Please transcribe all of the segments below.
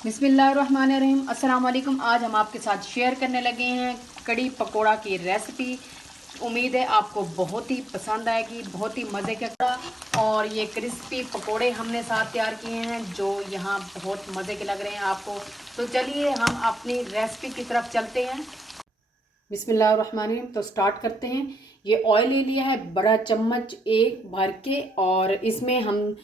बिस्मिल्लाहिर्रहमानिर्रहीम। अस्सलाम वालेकुम। आज हम आपके साथ शेयर करने लगे हैं कड़ी पकोड़ा की रेसिपी। उम्मीद है आपको बहुत ही पसंद आएगी, बहुत ही मज़े का। और ये क्रिस्पी पकोड़े हमने साथ तैयार किए हैं जो यहाँ बहुत मज़े के लग रहे हैं आपको। तो चलिए हम अपनी रेसिपी की तरफ चलते हैं। बिस्मिल्लाहिर्रहमानिर्रहीम। तो स्टार्ट करते हैं। ये ऑयल ले लिया है बड़ा चम्मच एक भर के, और इसमें हम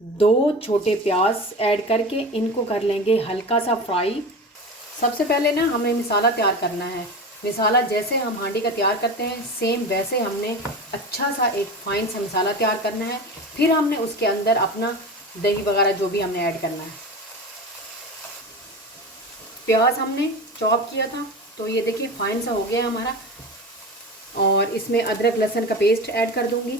2 छोटे प्याज ऐड करके इनको कर लेंगे हल्का सा फ्राई। सबसे पहले ना हमें मसाला तैयार करना है। मसाला जैसे हम हांडी का तैयार करते हैं सेम वैसे हमने अच्छा सा एक फाइन सा मसाला तैयार करना है। फिर हमने उसके अंदर अपना दही वगैरह जो भी हमने ऐड करना है। प्याज हमने चॉप किया था तो ये देखिए फाइन सा हो गया हमारा। और इसमें अदरक लहसुन का पेस्ट ऐड कर दूंगी।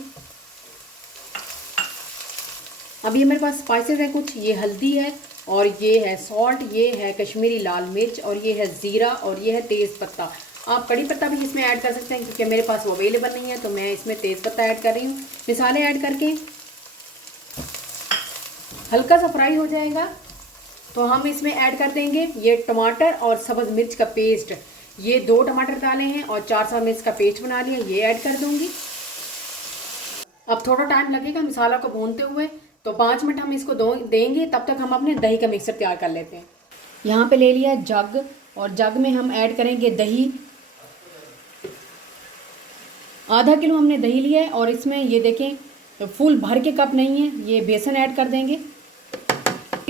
अब ये मेरे पास स्पाइसेस है कुछ, ये हल्दी है और ये है सॉल्ट, ये है कश्मीरी लाल मिर्च और ये है ज़ीरा और ये है तेज़ पत्ता। आप कड़ी पत्ता भी इसमें ऐड कर सकते हैं क्योंकि मेरे पास वो अवेलेबल नहीं है तो मैं इसमें तेज़ पत्ता ऐड कर रही हूँ। मसाले ऐड करके हल्का सा फ्राई हो जाएगा तो हम इसमें ऐड कर देंगे ये टमाटर और सब्ज़ मिर्च का पेस्ट। ये 2 टमाटर डाले हैं और 4 मिर्च का पेस्ट बना लिया, ये ऐड कर दूँगी। अब थोड़ा टाइम लगेगा मसाला को भूनते हुए, तो 5 मिनट हम इसको देंगे। तब तक हम अपने दही का मिक्सर तैयार कर लेते हैं। यहाँ पे ले लिया जग और जग में हम ऐड करेंगे दही। आधा किलो हमने दही लिया है और इसमें ये देखें फुल भर के कप नहीं है, ये बेसन ऐड कर देंगे,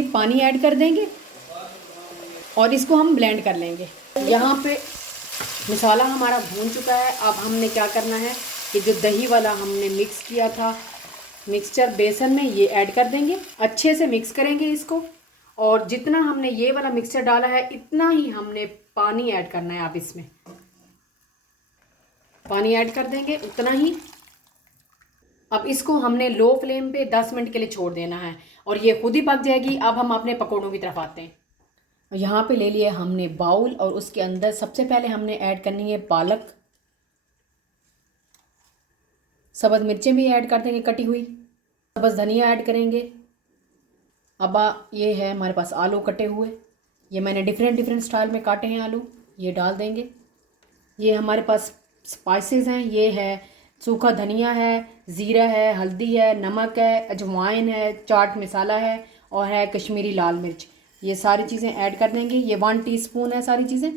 पानी ऐड कर देंगे और इसको हम ब्लेंड कर लेंगे। यहाँ पे मसाला हमारा भून चुका है। अब हमने क्या करना है कि जो दही वाला हमने मिक्स किया था मिक्सचर बेसन में, ये ऐड कर देंगे। अच्छे से मिक्स करेंगे इसको और जितना हमने ये वाला मिक्सचर डाला है इतना ही हमने पानी ऐड करना है। आप इसमें पानी ऐड कर देंगे उतना ही। अब इसको हमने लो फ्लेम पे 10 मिनट के लिए छोड़ देना है और ये खुद ही पक जाएगी। अब हम अपने पकौड़ों की तरफ आते हैं। यहाँ पे ले लिया हमने बाउल और उसके अंदर सबसे पहले हमने ऐड करनी है पालक। सब्ज़ मिर्चें भी ऐड कर देंगे कटी हुई, सब्ज़ धनिया ऐड करेंगे। अब ये है हमारे पास आलू कटे हुए, ये मैंने डिफरेंट स्टाइल में काटे हैं आलू, ये डाल देंगे। ये हमारे पास स्पाइसेस हैं, ये है सूखा धनिया है, ज़ीरा है, हल्दी है, नमक है, अजवाइन है, चाट मसाला है और है कश्मीरी लाल मिर्च। ये सारी चीज़ें ऐड कर देंगे। ये 1 टीस्पून है सारी चीज़ें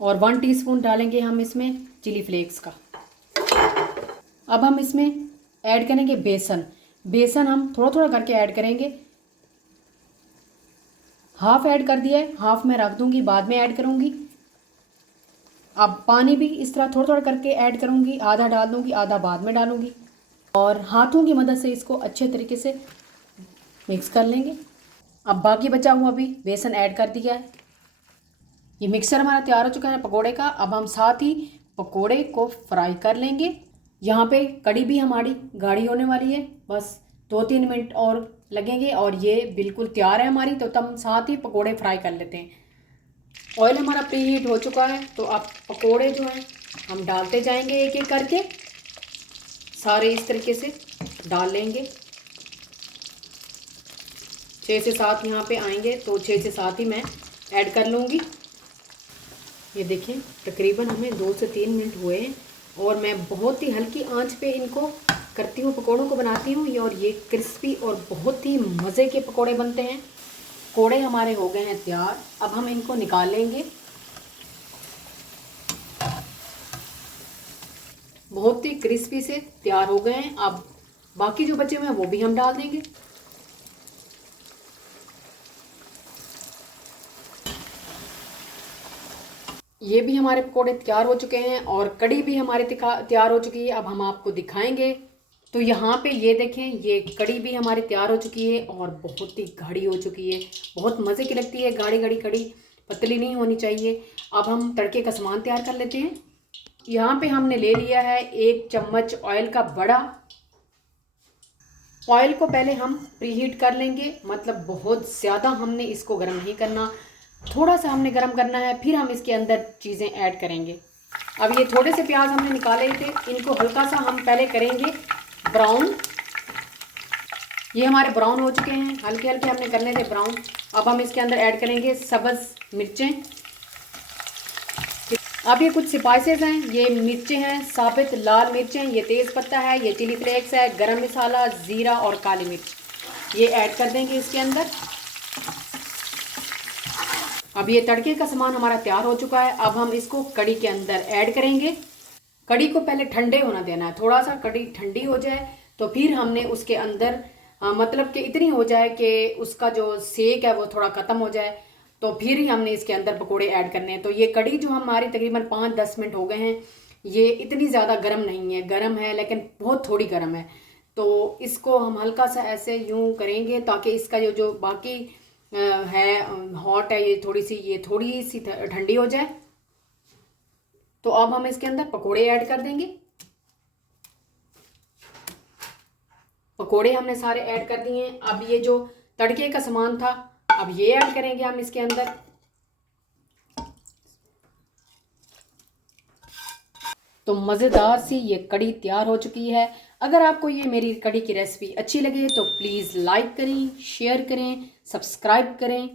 और 1 टीस्पून डालेंगे हम इसमें चिली फ्लेक्स का। अब हम इसमें ऐड करेंगे बेसन। बेसन हम थोड़ा थोड़ा करके ऐड करेंगे। हाफ ऐड कर दिया है, हाफ मैं रख दूंगी, बाद में ऐड करूंगी। अब पानी भी इस तरह थोड़ा थोड़ा करके ऐड करूंगी, आधा डाल दूंगी आधा बाद में डालूंगी और हाथों की मदद से इसको अच्छे तरीके से मिक्स कर लेंगे। अब बाकी बचा हुआ भी बेसन ऐड कर दिया है। ये मिक्सर हमारा तैयार हो चुका है पकोड़े का। अब हम साथ ही पकोड़े को फ्राई कर लेंगे। यहाँ पे कड़ी भी हमारी गाढ़ी होने वाली है, बस 2-3 मिनट और लगेंगे और ये बिल्कुल तैयार है हमारी। तो तब साथ ही पकोड़े फ्राई कर लेते हैं। ऑयल हमारा प्री हीट हो चुका है तो अब पकोड़े जो हैं हम डालते जाएंगे एक एक करके, सारे इस तरीके से डाल लेंगे। 6 से 7 यहाँ पे आएंगे तो 6 से 7 ही मैं ऐड कर लूँगी। ये देखें तकरीबन हमें 2 से 3 मिनट हुए हैं और मैं बहुत ही हल्की आंच पे इनको करती हूँ, पकोड़ों को बनाती हूँ। और ये क्रिस्पी और बहुत ही मज़े के पकोड़े बनते हैं। पकोड़े हमारे हो गए हैं तैयार, अब हम इनको निकालेंगे। बहुत ही क्रिस्पी से तैयार हो गए हैं। अब बाकी जो बचे हुए हैं वो भी हम डाल देंगे। ये भी हमारे पकोड़े तैयार हो चुके हैं और कड़ी भी हमारी तैयार हो चुकी है। अब हम आपको दिखाएंगे। तो यहाँ पे ये देखें, ये कड़ी भी हमारी तैयार हो चुकी है और बहुत ही गाढ़ी हो चुकी है। बहुत मज़े की लगती है गाढ़ी गाढ़ी कड़ी, पतली नहीं होनी चाहिए। अब हम तड़के का सामान तैयार कर लेते हैं। यहाँ पे हमने ले लिया है 1 चम्मच ऑयल का बड़ा। ऑयल को पहले हम प्रीहीट कर लेंगे, मतलब बहुत ज़्यादा हमने इसको गर्म नहीं करना, थोड़ा सा हमने गर्म करना है। फिर हम इसके अंदर चीज़ें ऐड करेंगे। अब ये थोड़े से प्याज हमने निकाले थे, इनको हल्का सा हम पहले करेंगे ब्राउन। ये हमारे ब्राउन हो चुके हैं, हल्के हल्के हमने करने थे ब्राउन। अब हम इसके अंदर ऐड करेंगे सब्ज़ मिर्चें। अब ये कुछ स्पाइसेस हैं, ये मिर्चें हैं, साबित लाल मिर्चें, ये तेज़ पत्ता है, ये चिली फ्लेक्स है, गरम मसाला, ज़ीरा और काली मिर्च, ये ऐड कर देंगे इसके अंदर। अब ये तड़के का सामान हमारा तैयार हो चुका है। अब हम इसको कड़ी के अंदर ऐड करेंगे। कड़ी को पहले ठंडे होना देना है, थोड़ा सा कड़ी ठंडी हो जाए तो फिर हमने उसके अंदर मतलब कि इतनी हो जाए कि उसका जो सेक है वो थोड़ा ख़त्म हो जाए, तो फिर ही हमने इसके अंदर पकोड़े ऐड करने हैं। तो ये कड़ी जो हमारी तकरीबन 5-10 मिनट हो गए हैं, ये इतनी ज़्यादा गर्म नहीं है, गर्म है लेकिन बहुत थोड़ी गर्म है। तो इसको हम हल्का सा ऐसे यूं करेंगे ताकि इसका जो जो बाकी है हॉट है, ये थोड़ी सी ठंडी हो जाए। तो अब हम इसके अंदर पकोड़े ऐड कर देंगे। पकोड़े हमने सारे ऐड कर दिए हैं। अब ये जो तड़के का सामान था, अब ये ऐड करेंगे हम इसके अंदर। तो मज़ेदार सी ये कड़ी तैयार हो चुकी है। अगर आपको ये मेरी कड़ी की रेसिपी अच्छी लगे तो प्लीज़ लाइक करें, शेयर करें, सब्सक्राइब करें।